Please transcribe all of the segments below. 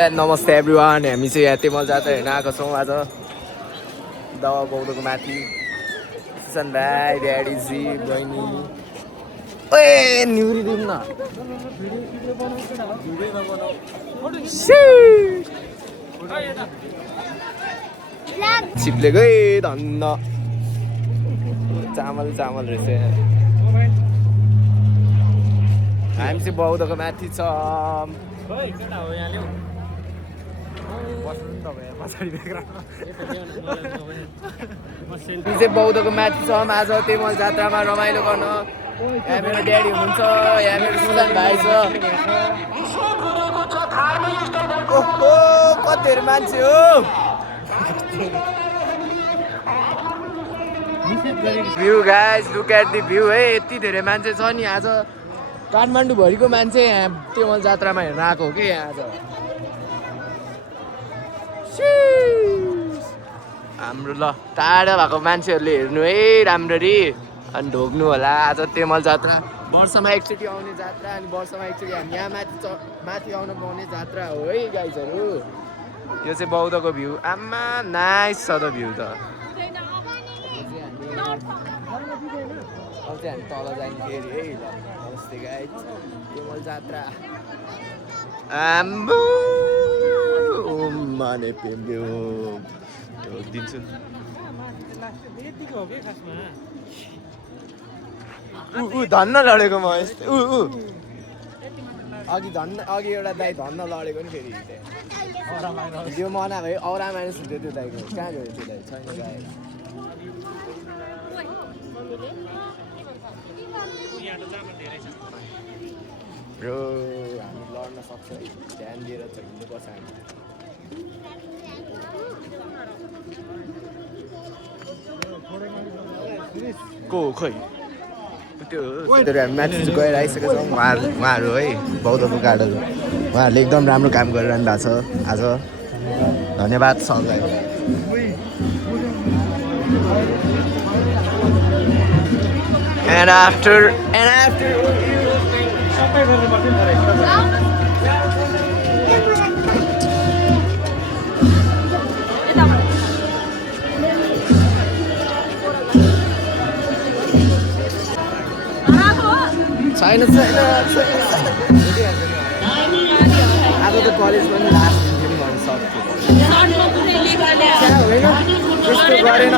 नमस्ते एभ्रिवान, हामी चाहिँ यहाँ तेमल जात्रा हेर्न आएको छौँ आज दवा बौद्धको माथि। किसन भाइ, ड्याडीजी, बहिनी ओए निहुरी दिउँ न छिप्लेको धन्न चामल चामल रहेछ। हामी चाहिँ बौद्धको माथि छौँ। बौद्धको माथि छौँ आज तेमल जात्रामा रमाइलो गर्न। यहाँ मेरो ड्याडी हुनुहुन्छ, यहाँ मेरो सुजन भाइ छ। ओहो कतिहरू मान्छे हो। View guys, look at the view है। यति धेरै मान्छे छ नि आज। काठमाडौँभरिको मान्छे यहाँ तेमल जात्रामा हेर्न आएको हो कि यहाँ आज। हाम्रो ल टाढा भएको मान्छेहरूले हेर्नु है राम्ररी अनि ढोग्नु होला। आज तेमल जात्रा वर्षमा एकचोटि आउने जात्रा अनि वर्षमा एकचोटि हामी यहाँ माथि आउन पाउने जात्रा हो है गाइजहरू। यो चाहिँ बौद्धको भ्यू। आमा नाइस छ त भ्यू त। अब चाहिँ हामी तल जान्थ्यो अरे है। ल नमस्ते गाइज, तेमल जात्रा। आम्बो माने पेम्ब्यो दिन्छु। धन्न लडेको म यस्तै अघि एउटा दाइ धन्न लडेको नि फेरि त्यो मना भयो। औरा मानिस हुन्थ्यो त्यो दाइको। कहाँ गयो त्यो दाइ? छैन गएर ब्रो हामी लड्न सक्छ, ध्यान दिएर चाहिँ हिँड्नुपर्छ हामी। को खोइ त्यो हामी माथि गएर आइसकेको छौँ। उहाँहरू है बौद्धको गार्डहरू, उहाँहरूले एकदम राम्रो काम गरिरहनु भएको छ आज। धन्यवाद सरलाई। And after छैन आज त कलेजमा पनि लास्ट दिन भन्न सक्थ्यो होइन। त्यस्तो गरेन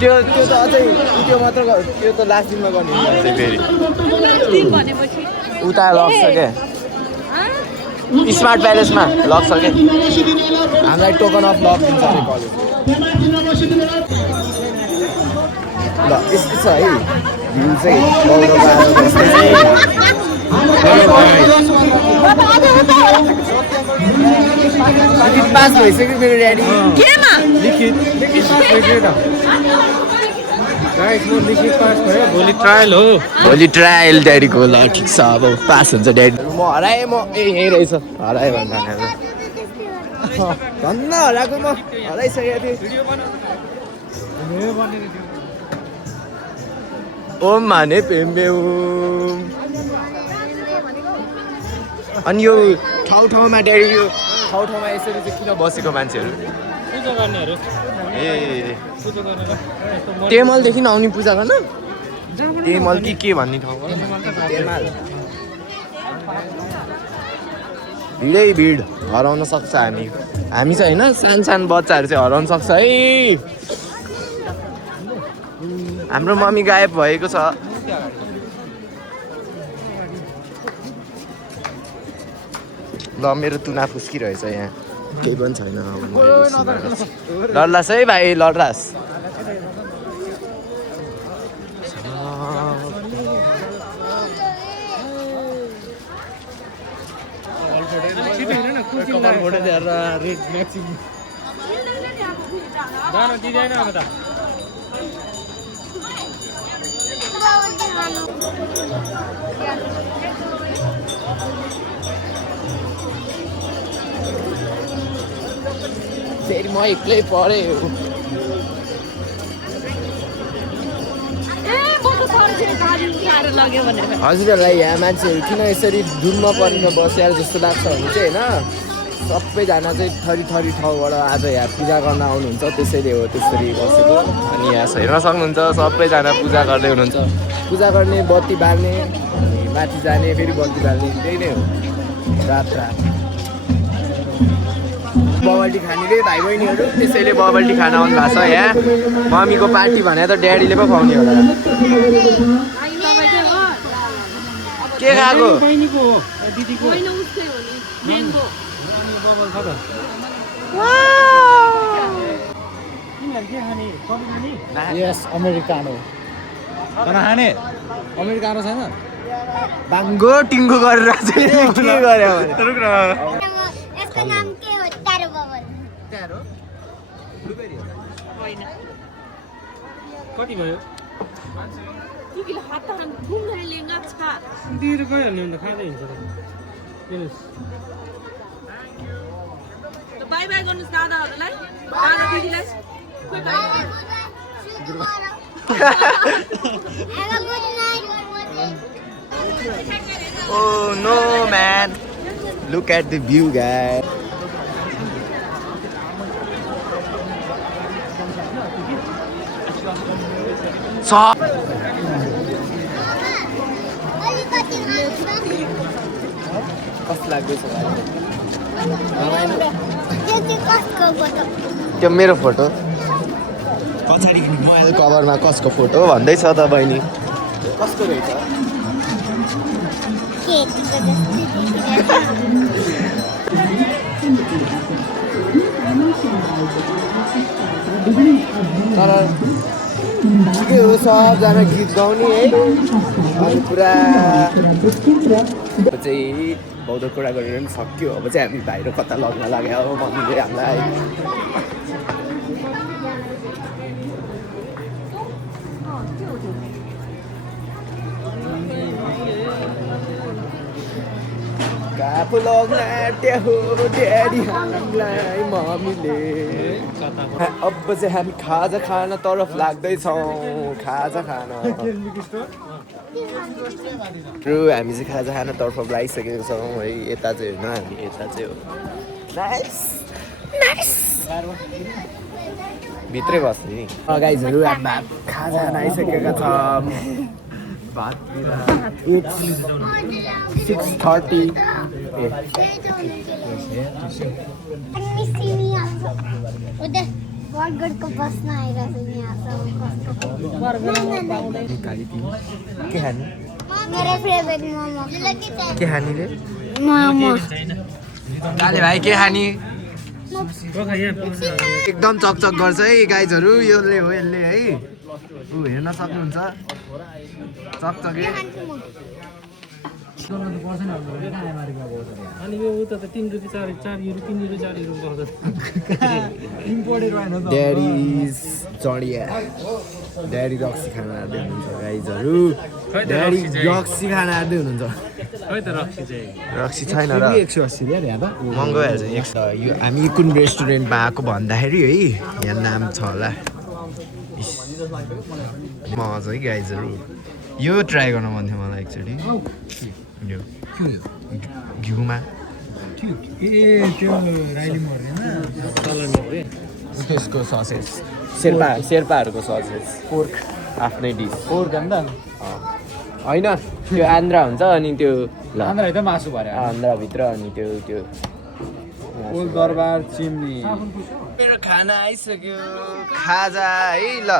त्यो त अझै त्यो मात्र त्यो त लास्ट दिनमा गर्ने फेरि उता लग्छ क्या स्मार्ट प्यालेसमा लग्छ क्या। हामीलाई टोकन अफ लग दिन्छ अरे कलेज। ल यस्तो छ है भ्यू चाहिँ बौद्धको आज यस्तै चाहिँ। लिखित पास भइसक्यो मेरो ड्याडी। भोलि ट्रायल ड्याडीको। ल ठिक छ अब पास हुन्छ ड्याडी। म हराएँ, म यहीँ रहेछ हराएँ भन्दा धन्न हराएको। म हराइसकेको थिएँ। ओम माने पेम्बे ओम। अनि यो ठाउँमा ड्याडी यो ठाउँमा यसरी चाहिँ किन बसेको मान्छेहरू? पूजा गर्नेहरू। ए तेमलदेखि आउने पूजा गर्न? तेमल कि के भन्ने ठाउँ? तेमल। भिडै भिड हराउन सक्छ हामी चाहिँ होइन। सानो बच्चाहरू चाहिँ हराउन सक्छ है। हाम्रो मम्मी गायब भएको छ। ल मेरो तुना फुस्किरहेछ यहाँ, केही पनि छैन। लड्लास है भाइ, लड्लास। फेरि म एक्लै परेँ। हजुरहरूलाई यहाँ मान्छेहरू किन यसरी डुममा परेर बस्याएर जस्तो लाग्छ भने चाहिँ होइन, सबैजना चाहिँ थरी ठाउँबाट आज यहाँ पूजा गर्न आउनुहुन्छ, त्यसैले हो त्यसरी बसेको। अनि यहाँ हेर्न सक्नुहुन्छ सबैजना पूजा गर्दै हुनुहुन्छ। पूजा गर्ने, बत्ती बाल्ने, अनि माथि जाने, फेरि बत्ती बाल्ने, त्यही नै हो रात। बबल्टी खाने रे भाइ बहिनीहरू, त्यसैले बबल्टी खान आउनु भएको छ यहाँ। मम्मीको पार्टी भने त ड्याडीले पो खुवाउने होला। के खाएको? यस अमेरिकानो खाने अमेरिकानो छैन बाङ्गो टिङ्गो गरेर चाहिँ के गर्यो यसको नाम के हो? Tarot bubble. कति भयो तिमीले हात हान घुम्ने लेंगा छ दिएर गयो भने त खाँदै हुन्छ हेर्नुस् त बाइ बाइ गर्नुस् दादाहरुलाई दादा दिदीलाई कोही by Have a good night. Oh no man, look at the view guys. So अलिकति कस्तो लाग्दैछ त्यो चाहिँ कसको फोटो? त्यो मेरो फोटो पछाडि मोबाइल कभरमा कसको फोटो भन्दैछ त बहिनी? कसको रहेछ? केटीको जस्तो तर ठिकै हो, सबजना गीत गाउने है। अनि पुरा अब चाहिँ बहुत कुरा गरेर पनि सक्यो। अब चाहिँ हामी बाहिर कता लग्न लाग्यो हो मम्मीले हामीलाई। काफु लग्न आँट्यो हो ड्याडी हामीलाई मम्मीले। अब चाहिँ हामी खाजा खान तर्फ लाग्दैछौँ, खाजा खान। हामी चाहिँ खाजा खान तर्फ लागिसकेको छौँ है। यता चाहिँ होइन, हामी यता चाहिँ हो। नाइस नाइस भित्रै बस्ने नि गाइजहरू। हामी भात खाजा खान आइसकेका छौँ। भात 6:30 बर्गरको बस्न आइरहेको के खाने? मेरो फेभरेट मोमो। के खाने रे? मोमो। डाले भाइ के खाने? एकदम चकचक गर्छ है गाइजहरू। यसले हो यसले है। हेर्न सक्नुहुन्छ चकचके। अनि यो उता त 3 रुपैयाँ 4 युरो 3 युरो 4 युरो पर्छ इम्पोर्टेड होइन त ड्याडीज चढिया ड्याडी रक्सी खाना हाल्दै हुनुहुन्छ गाइजहरू। ड्याडी रक्सी खाना हाल्दै हुनुहुन्छ। खै त रक्सी चाहिँ रक्सी छैन र 180 ल्याएर यहाँ त महँगो भइहाल्छ। यो हामी कुन रेस्टुरेन्टमा आएको भन्दाखेरि है, यहाँ नाम छ होला मजा है गाइजहरू। यो ट्राई गर्न मन थियो मलाई एक्चुअली। यो घिउमा त्यो राइली मर्दैन त्यसको ससेज, शेर्पाहरूको ससेज, पोर्क आफ्नै डिस। पोर्क अन्त होइन त्यो आन्द्रा हुन्छ अनि त्यो आन्द्रा त मासु भरे आन्द्राभित्र अनि त्यो पोल दरबार चिम्नी। मेरो खाना आइसक्यो, खाजा है। ल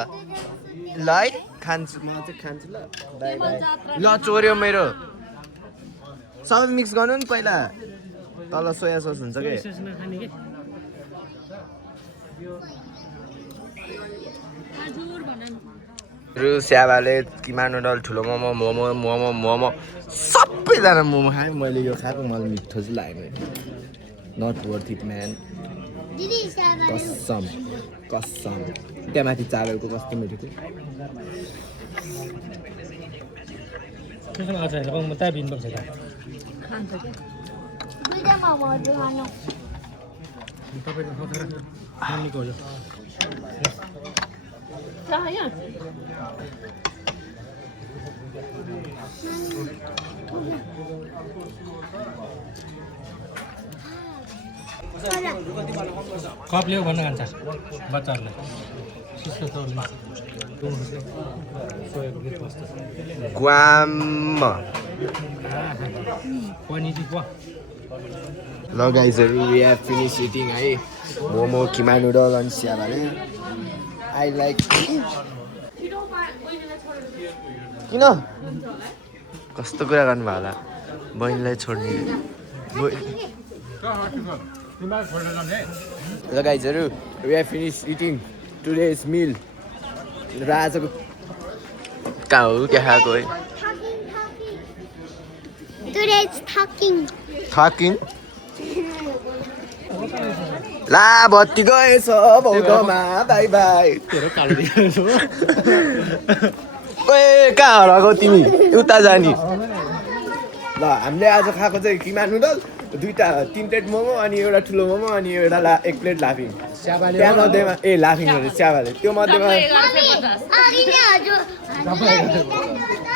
ल है खान्छु, म चाहिँ खान्छु। ल ल चोर्यो मेरो। सबै मिक्स गर्नु नि पहिला, तल सोया सस हुन्छ के। स्याबाले किमा नुडल, ठुलो मोमो, मोमो मोमो मोमो सबैजना मोमो खाएँ। मैले यो खाएको, मलाई मिठो चाहिँ लाग्यो। नट वर्थ इट म्यान, कसम कसम। त्यहाँ माथि चावलको कस्तो मिठो थियो। दुईटा मोमोहरू खानु। कप ल्याऊ भन्न खान्छ बच्चाहरूलाई त्यस्तो चल्नु ग्वाम पनिर पो ल गाइजहरू वी हेभ फिनिस इटिङ है मोमो किमा नुडल अनि स्याबाले आई लाइक किन कस्तो कुरा गर्नुभयो होला बहिनीलाई छोड्ने ल गाइजहरू we have finish eating today's meal र आजको कहाँ हो क्या खाएको है Today's talking. थाकिङ ला बत्ती गएछ भौतमा बाई बाई तेरो कालो देखेको ओए कहाँ हराएको तिमी उता जाने ल हामीले आज खाएको चाहिँ किमा नुडल दुईटा 3 प्लेट मोमो अनि एउटा ठुलो मोमो अनि एउटा 1 प्लेट लाफिङ त्यहाँ मध्येमा लाफिङ हो च्याबाले त्यो मध्येमा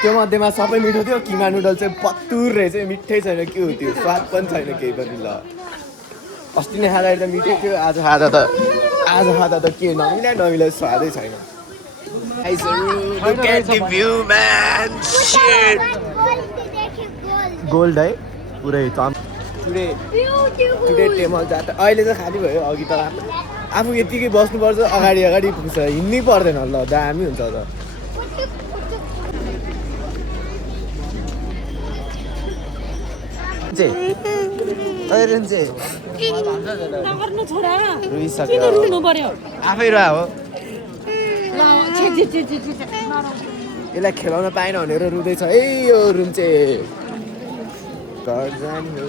त्यो मध्येमा सबै मिठो थियो किमा नुडल चाहिँ पत्तुर रहेछ मिठै छैन के हो त्यो स्वाद पनि छैन केही पनि ल अस्ति नै खाँदाखेरि त मिठै थियो आज खाँदा त के नमिलाई स्वादै छैन Look at the view, man! Shit! Gold है पुरै टुडे टेमल जात्रा अहिले चाहिँ खाली भयो अघि त आफू यतिकै बस्नुपर्छ अगाडि पुग्छ हिँड्नै पर्दैन ल दामी हुन्छ त नगर्नु छोरा किन रुइसक्यो रुनु पर्यो आफै रह हो ल छे यसलाई खेलाउन पाएन भनेर रुँदैछ है यो रुम चाहिँ घर जाने हो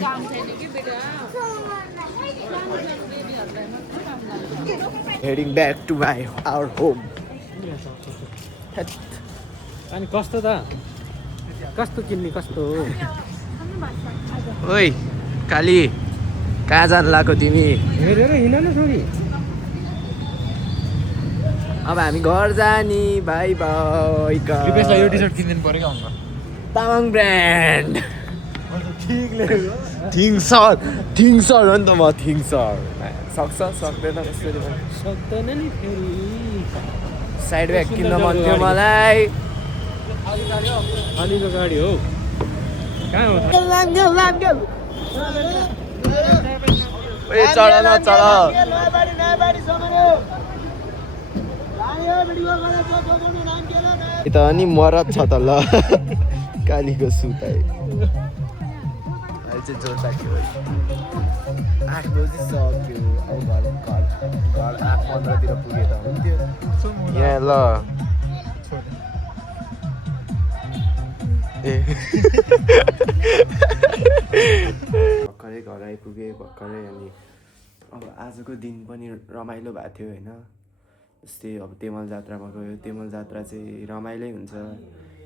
काम छैन कि बेटा heading back to our home अनि कस्तो त कस्तो किन्ने कस्तो ओइ काली कहाँ जानु लाग्यो तिमी हेरेर हिँड न छोरी अब हामी घर जाने बाई बाई रिपेसलाई यो टी सर्ट किनिदिनु पऱ्यो क्या अङ्क तामाङ ब्रान्ड थिङ सर हो नि त म थिङ सर सक्छ सक्दैन कसरी सक्दैन नि फेरि साइड ब्याग किन्न मन थियो मलाई अलिको गाडी हो कहाँ हो ए चढ न चढ त अनि मरद छ त ल कालीको सुताइ अहिले चाहिँ जोड्दा के हो 8 बजी सक्यो अब घर 8:15 तिर पुगे त हुन्थ्यो यहाँ ल भर्खरै घर आइपुगेँ भर्खरै अनि अब आजको दिन पनि रमाइलो भएको थियो होइन जस्तै अब तेमल जात्रामा गयो तेमल जात्रा चाहिँ रमाइलै हुन्छ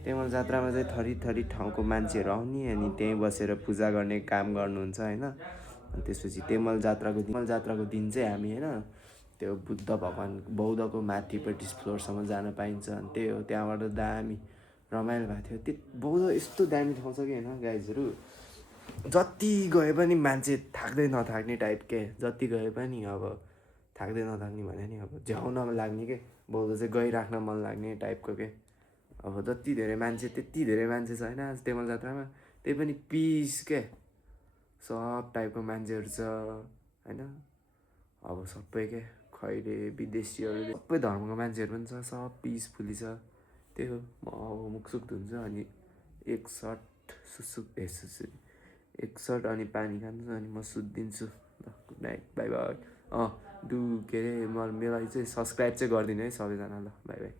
तेमल जात्रामा चाहिँ थरी ठाउँको मान्छेहरू आउने अनि त्यहीँ बसेर पूजा गर्ने काम गर्नुहुन्छ होइन अनि त्यसपछि तेमल जात्राको दिन चाहिँ हामी होइन त्यो बुद्ध भगवान् बौद्धको माथिपट्टि फ्लोरसम्म जान पाइन्छ अनि त्यही हो त्यहाँबाट दामी रमाइलो भएको थियो त्यो बौद्ध यस्तो दामी ठाउँ छ कि होइन गाइजहरू जति गए पनि मान्छे थाक्दै नथाक्ने टाइप के जति गए पनि अब थाक्दै नथाक्ने भने नि अब झ्याउन लाग्ने के बौद्ध चाहिँ गइराख्न मन लाग्ने टाइपको के अब जति धेरै मान्छे त्यति धेरै मान्छे छैन आज तेमल जात्रामा त्यही पनि पिस के सब टाइपको मान्छेहरू छ होइन अब सबै के खैरे विदेशीहरू सबै धर्मको मान्छेहरू पनि छ सब पिसफुली छ त्यही हो म अब मुखसुक धुन्छु अनि एक सर्ट अनि पानी खान्छु अनि म सुत्दिन्छु ल good night by by do के अरे मलाई चाहिँ सब्सक्राइब चाहिँ गरिदिनु है सबैजना ल बाई बाई